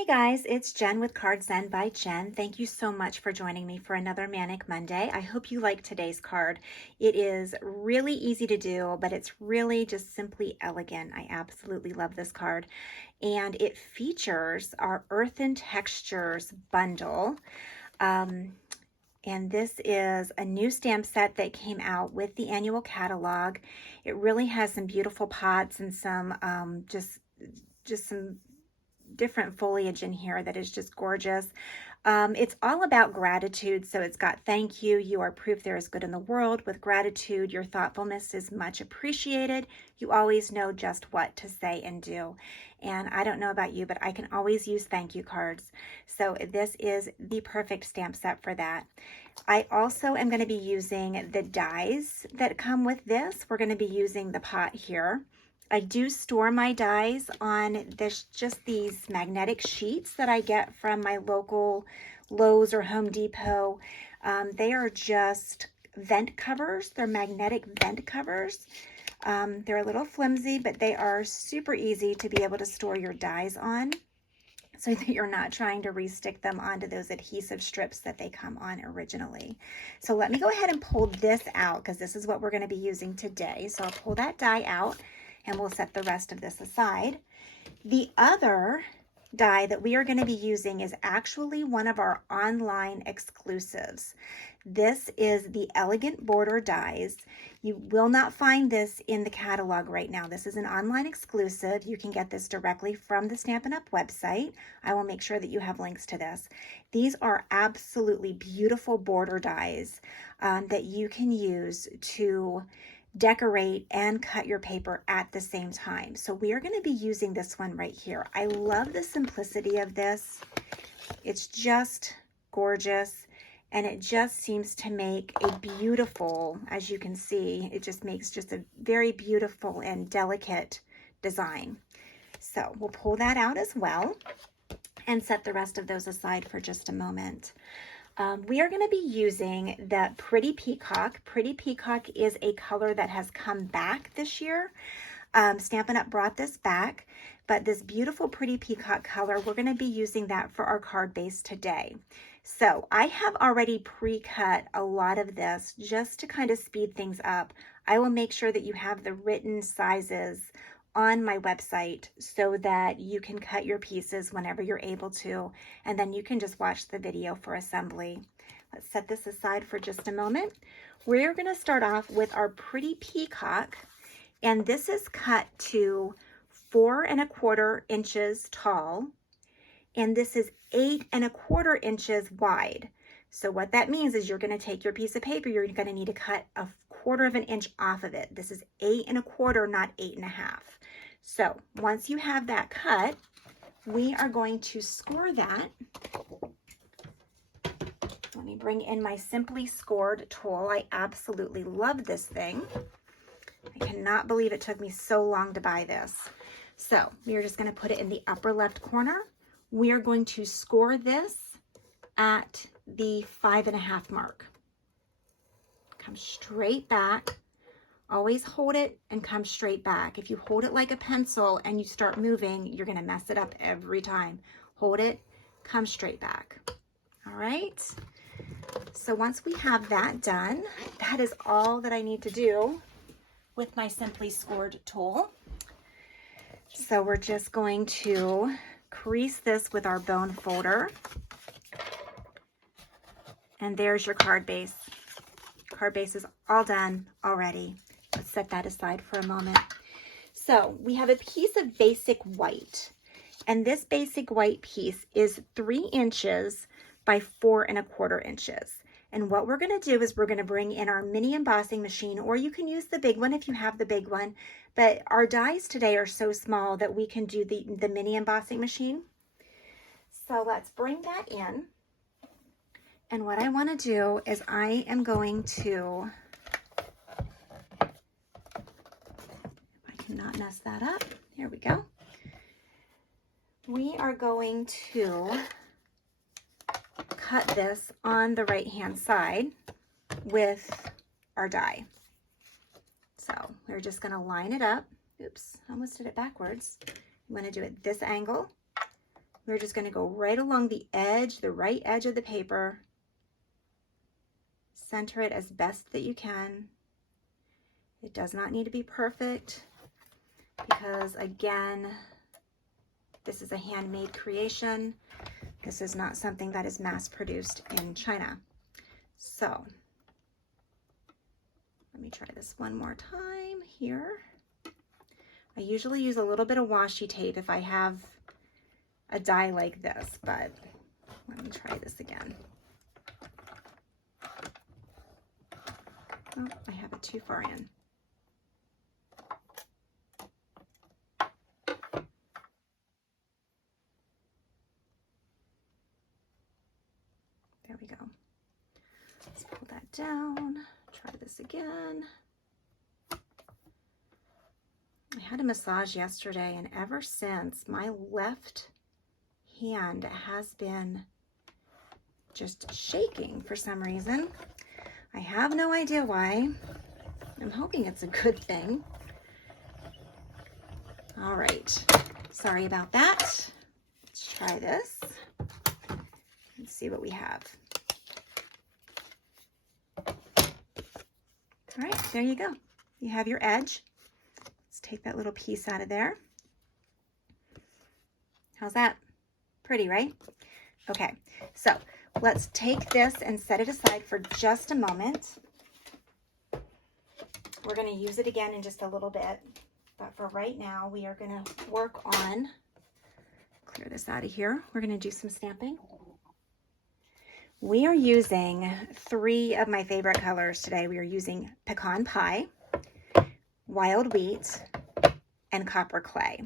Hey guys, it's Jen with Card Zen by Jen. Thank you so much for joining me for another Manic Monday. I hope you like today's card. It is really easy to do, but it's really just simply elegant. I absolutely love this card. And it features our Earthen Textures bundle. And this is a new stamp set that came out with the annual catalog. It really has some beautiful pots and some just some different foliage in here that is just gorgeous. It's all about gratitude. So it's got thank you. You are proof there is good in the world. With gratitude, your thoughtfulness is much appreciated. You always know just what to say and do. And I don't know about you, but I can always use thank you cards. So this is the perfect stamp set for that. I also am going to be using the dies that come with this. We're going to be using the pot here. I do store my dies on just these magnetic sheets that I get from my local Lowe's or Home Depot. They are just vent covers. They're magnetic vent covers. They're a little flimsy, but they are super easy to be able to store your dies on so that you're not trying to re-stick them onto those adhesive strips that they come on originally. So let me go ahead and pull this out because this is what we're going to be using today. So I'll pull that die out and we'll set the rest of this aside. The other die that we are going to be using is actually one of our online exclusives. This is the Elegant Border dies. You will not find this in the catalog right now. This is an online exclusive. You can get this directly from the Stampin' Up! Website. I will make sure that you have links to this. These are absolutely beautiful border dies that you can use to decorate and cut your paper at the same time. So we are going to be using this one right here. I love the simplicity of this. It's just gorgeous and it just seems to make a beautiful, as you can see, it just makes just a very beautiful and delicate design. So we'll pull that out as well and set the rest of those aside for just a moment. We are going to be using the Pretty Peacock. Pretty Peacock is a color that has come back this year. Stampin' Up! Brought this back, but this beautiful Pretty Peacock color, we're going to be using that for our card base today. So I have already pre-cut a lot of this just to kind of speed things up. I will make sure that you have the written sizes on my website so that you can cut your pieces whenever you're able to, and then you can just watch the video for assembly. Let's set this aside for just a moment. We're going to start off with our Pretty Peacock, and this is cut to 4 1/4 inches tall, and this is 8 1/4 inches wide. So what that means is you're going to take your piece of paper, you're going to need to cut 1/4 of an inch off of it. This is 8 1/4, not 8 1/2. So once you have that cut, we are going to score that. Let me bring in my Simply Scored tool. I absolutely love this thing. I cannot believe it took me so long to buy this. So we are just going to put it in the upper left corner. We are going to score this at the 5 1/2 mark. Come straight back. Always hold it and come straight back. If you hold it like a pencil and you start moving, you're going to mess it up every time. Hold it, come straight back. All right. So once we have that done, that is all that I need to do with my Simply Scored tool. So we're just going to crease this with our bone folder. And there's your card base. Card base is all done already. Let's set that aside for a moment. So we have a piece of basic white, and this basic white piece is 3 inches by 4 1/4 inches. And what we're going to do is we're going to bring in our mini embossing machine, or you can use the big one if you have the big one, but our dies today are so small that we can do the mini embossing machine. So let's bring that in. And what I want to do is I am going to, not mess that up. Here we go. We are going to cut this on the right hand side with our die. So we're just going to line it up. Oops, almost did it backwards. I'm going to do it this angle We're just going to go right along the edge, the right edge of the paper. Center it as best that you can. It does not need to be perfect because, again, this is a handmade creation. This is not something that is mass produced in China. So let me try this one more time here. I usually use a little bit of washi tape if I have a die like this, but let me try this again. Oh, I have it too far in. There we go. Let's pull that down. Try this again. I had a massage yesterday, and ever since, my left hand has been just shaking for some reason. I have no idea why. I'm hoping it's a good thing. All right. Sorry about that. Let's try this. Let's see what we have. All right, there you go. You have your edge. Let's take that little piece out of there. How's that? Pretty, right? Okay, so let's take this and set it aside for just a moment. We're going to use it again in just a little bit, but for right now, we are going to work on, clear this out of here. We're going to do some stamping. We are using 3 of my favorite colors today. We are using Pecan Pie, Wild Wheat, and Copper Clay.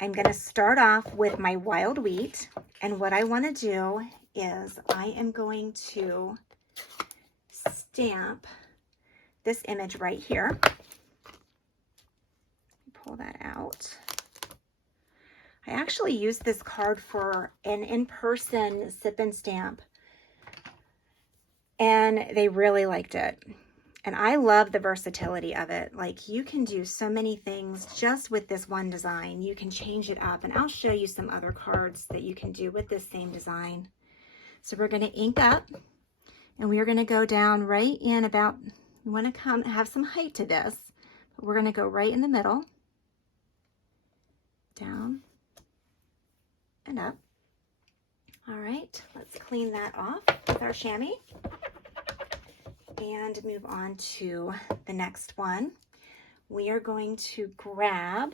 I'm going to start off with my Wild Wheat, and what I want to do is I am going to stamp this image right here. Pull that out. I actually used this card for an in-person sip and stamp, and they really liked it. And I love the versatility of it. Like, you can do so many things just with this one design. You can change it up, and I'll show you some other cards that you can do with this same design. So we're going to ink up, and we are going to go down right in about, you want to have some height to this, but we're going to go right in the middle, down and up. All right, let's clean that off with our chamois and move on to the next one. We are going to grab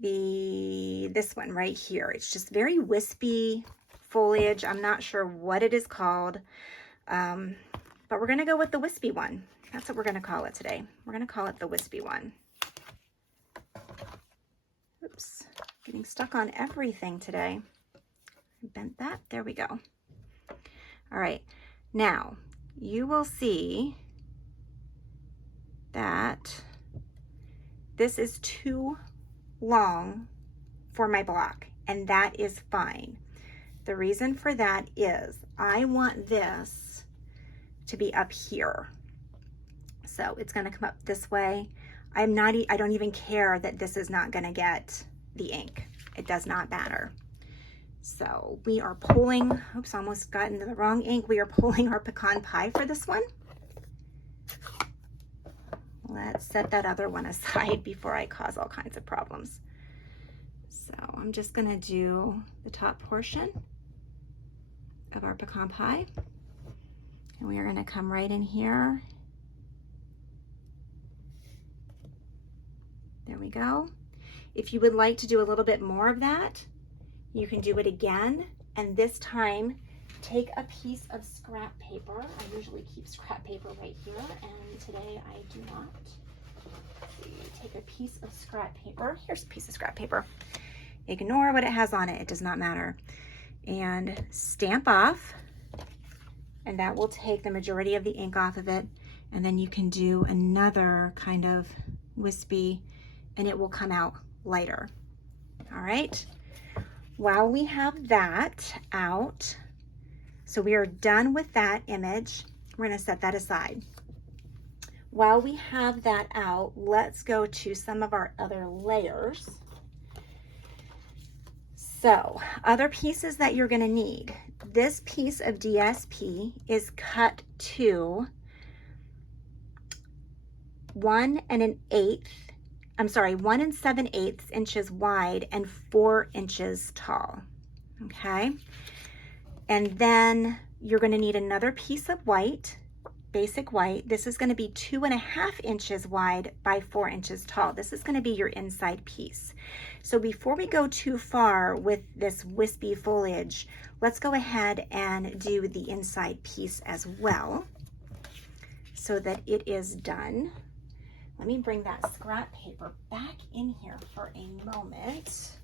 this one right here. It's just very wispy foliage. I'm not sure what it is called, but we're going to go with the wispy one. That's what we're going to call it today. We're going to call it the wispy one. Oops, getting stuck on everything today. I bent that. There we go. All right. Now, you will see that this is too long for my block, and that is fine. The reason for that is I want this to be up here. So it's going to come up this way. I don't even care that this is not going to get the ink. It does not matter. So we are pulling, oops, almost got into the wrong ink. We are pulling our Pecan Pie for this one. Let's set that other one aside before I cause all kinds of problems. So I'm just going to do the top portion of our Pecan Pie. And we are going to come right in here. There we go. If you would like to do a little bit more of that, you can do it again, and this time take a piece of scrap paper. I usually keep scrap paper right here, and today I do not. Let's see, take a piece of scrap paper. Here's a piece of scrap paper. Ignore what it has on it. It does not matter. And stamp off, and that will take the majority of the ink off of it, and then you can do another kind of wispy, and it will come out lighter. All right. While we have that out, so we are done with that image, we're going to set that aside. While we have that out, let's go to some of our other layers. So, other pieces that you're going to need. This piece of DSP is cut to 1 7/8 inches wide and 4 inches tall. Okay. And then you're going to need another piece of white, basic white. This is going to be 2.5 inches wide by 4 inches tall. This is going to be your inside piece. So before we go too far with this wispy foliage, let's go ahead and do the inside piece as well so that it is done. Let me bring that scrap paper back in here for a moment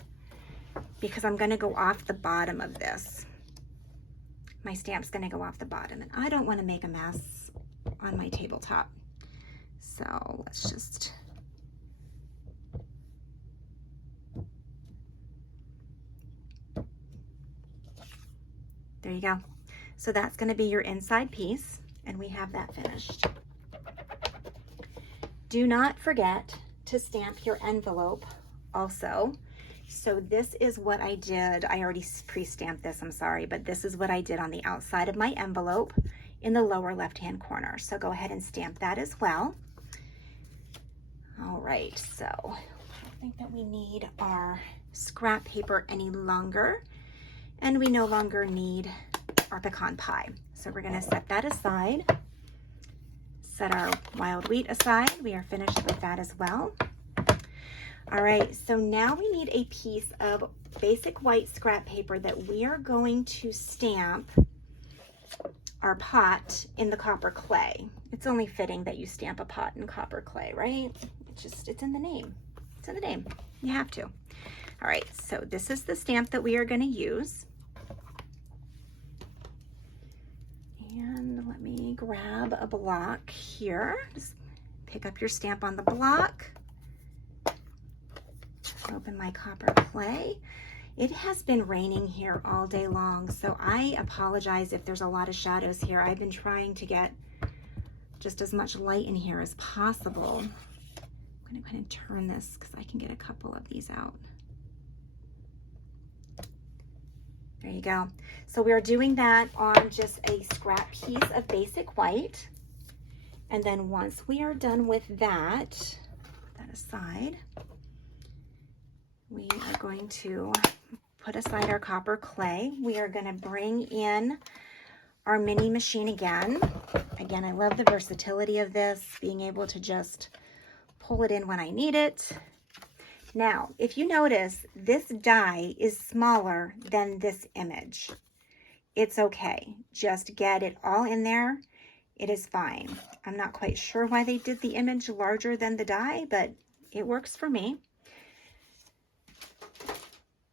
because I'm going to go off the bottom of this. My stamp's going to go off the bottom and I don't want to make a mess on my tabletop. So let's just there you go. So that's going to be your inside piece and we have that finished. Do not forget to stamp your envelope also. So this is what I did. I already pre-stamped this, I'm sorry, but this is what I did on the outside of my envelope in the lower left-hand corner. So go ahead and stamp that as well. All right, so I don't think that we need our scrap paper any longer, and we no longer need our pecan pie. So we're gonna set that aside. Set our wild wheat aside. We are finished with that as well. All right, so now we need a piece of basic white scrap paper that we are going to stamp our pot in the copper clay. It's only fitting that you stamp a pot in copper clay, right? It's in the name. It's in the name. You have to. All right, so this is the stamp that we are going to use. And let me grab a block here. Just pick up your stamp on the block. Open my copper clay. It has been raining here all day long, so I apologize if there's a lot of shadows here. I've been trying to get just as much light in here as possible. I'm going to kind of turn this because I can get a couple of these out. There you go. So we are doing that on just a scrap piece of basic white. And then once we are done with that, put that aside, we are going to put aside our copper clay. We are going to bring in our mini machine again. Again, I love the versatility of this, being able to just pull it in when I need it. Now, if you notice, this die is smaller than this image. It's okay. Just get it all in there. It is fine. I'm not quite sure why they did the image larger than the die, but it works for me.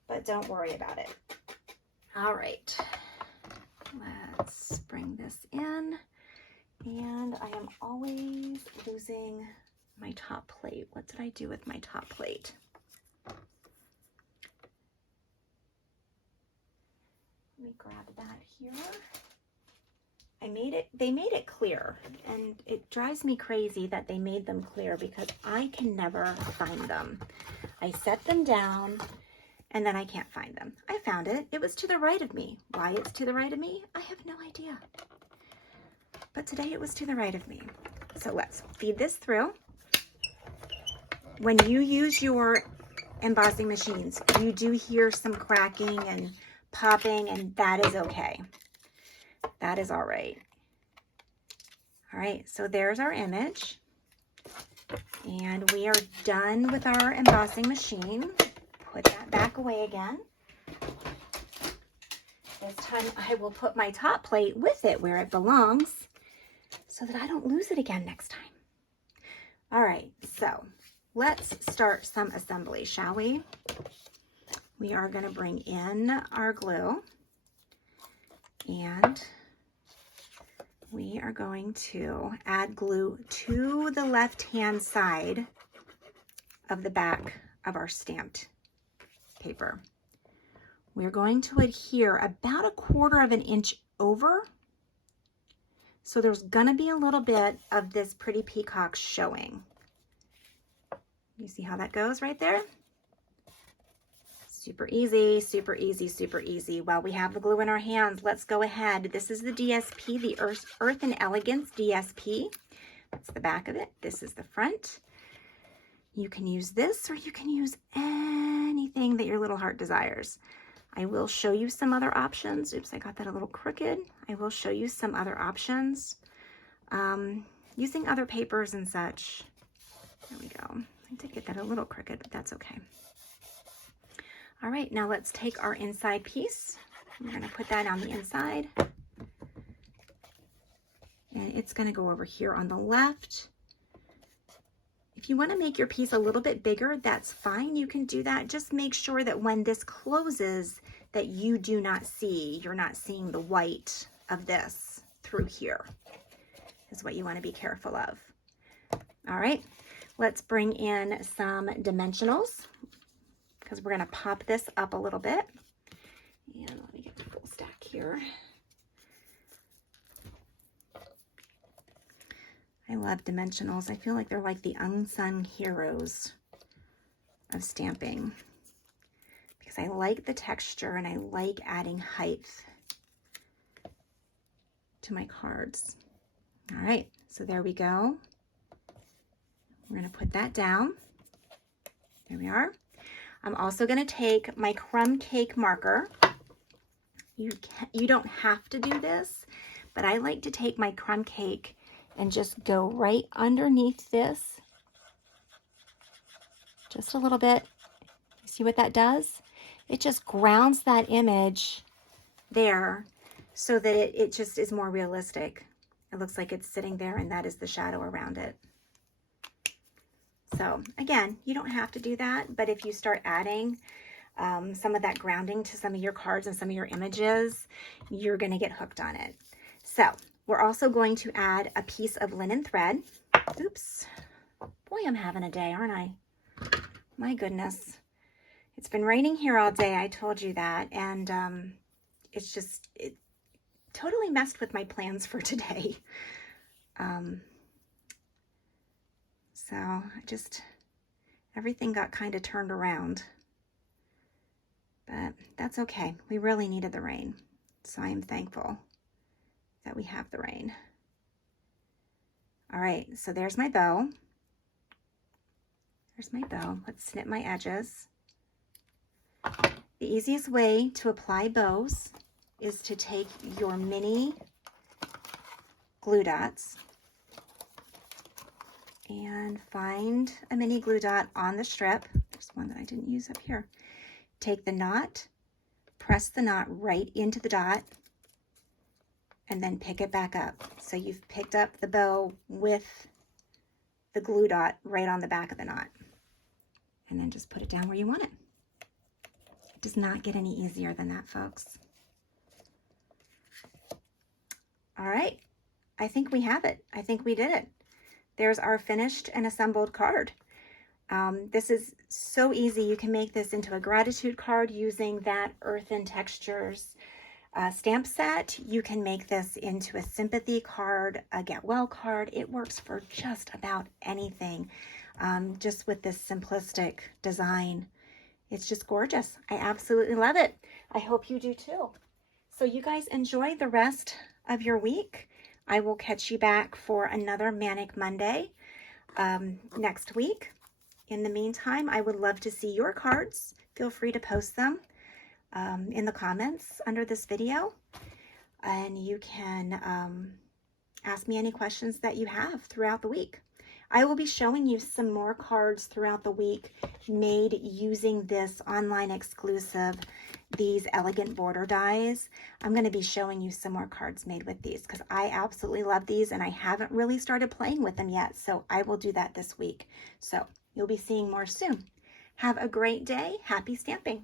But don't worry about it. All right, let's bring this in. And I am always losing my top plate. What did I do with my top plate? Let me grab that here. They made it clear, and it drives me crazy that they made them clear because I can never find them. I set them down and then I can't find them. I found it. It was to the right of me. Why it's to the right of me, I have no idea. But today it was to the right of me. So let's feed this through. When you use your embossing machines, you do hear some cracking and popping, and that is okay. That is all right. All right, so there's our image. And we are done with our embossing machine. Put that back away again. This time I will put my top plate with it where it belongs so that I don't lose it again next time. All right, so let's start some assembly, shall we? We are going to bring in our glue and we are going to add glue to the left-hand side of the back of our stamped paper. We're going to adhere about 1/4 of an inch over. So there's gonna be a little bit of this pretty peacock showing. You see how that goes right there? Super easy, super easy, super easy. While we have the glue in our hands, let's go ahead. This is the DSP, the Earthen Elegance DSP. That's the back of it. This is the front. You can use this or you can use anything that your little heart desires. I will show you some other options. Oops, I got that a little crooked. I will show you some other options using other papers and such. There we go. I did get that a little crooked, but that's okay. All right, now let's take our inside piece. We're going to put that on the inside. And it's going to go over here on the left. If you want to make your piece a little bit bigger, that's fine. You can do that. Just make sure that when this closes, that you do not see, you're not seeing the white of this through here, is what you want to be careful of. All right, let's bring in some dimensionals, because we're going to pop this up a little bit. And let me get the full stack here. I love dimensionals. I feel like they're like the unsung heroes of stamping, because I like the texture and I like adding height to my cards. All right, so there we go. We're going to put that down. There we are. I'm also going to take my crumb cake marker. You don't have to do this, but I like to take my crumb cake and just go right underneath this. Just a little bit. See what that does? It just grounds that image there so that it just is more realistic. It looks like it's sitting there and that is the shadow around it. So again, you don't have to do that, but if you start adding some of that grounding to some of your cards and some of your images, you're going to get hooked on it. So we're also going to add a piece of linen thread. Oops. Boy, I'm having a day, aren't I? My goodness. It's been raining here all day. I told you that. And it totally messed with my plans for today. So everything got kind of turned around. But that's okay. We really needed the rain. So I am thankful that we have the rain. All right, so there's my bow. There's my bow. Let's snip my edges. The easiest way to apply bows is to take your mini glue dots and find a mini glue dot on the strip. There's one that I didn't use up here. Take the knot, press the knot right into the dot, and then pick it back up. So you've picked up the bow with the glue dot right on the back of the knot. And then just put it down where you want it. It does not get any easier than that, folks. All right, I think we have it. I think we did it. There's our finished and assembled card. This is so easy. You can make this into a gratitude card using that Earthen Textures stamp set. You can make this into a sympathy card, a get well card. It works for just about anything, just with this simplistic design. It's just gorgeous. I absolutely love it. I hope you do too. So you guys enjoy the rest of your week. I will catch you back for another Manic Monday next week. In the meantime, I would love to see your cards. Feel free to post them in the comments under this video. And you can ask me any questions that you have throughout the week. I will be showing you some more cards throughout the week made using this online exclusive, these elegant border dies. I'm going to be showing you some more cards made with these because I absolutely love these and I haven't really started playing with them yet. So I will do that this week. So you'll be seeing more soon. Have a great day. Happy stamping.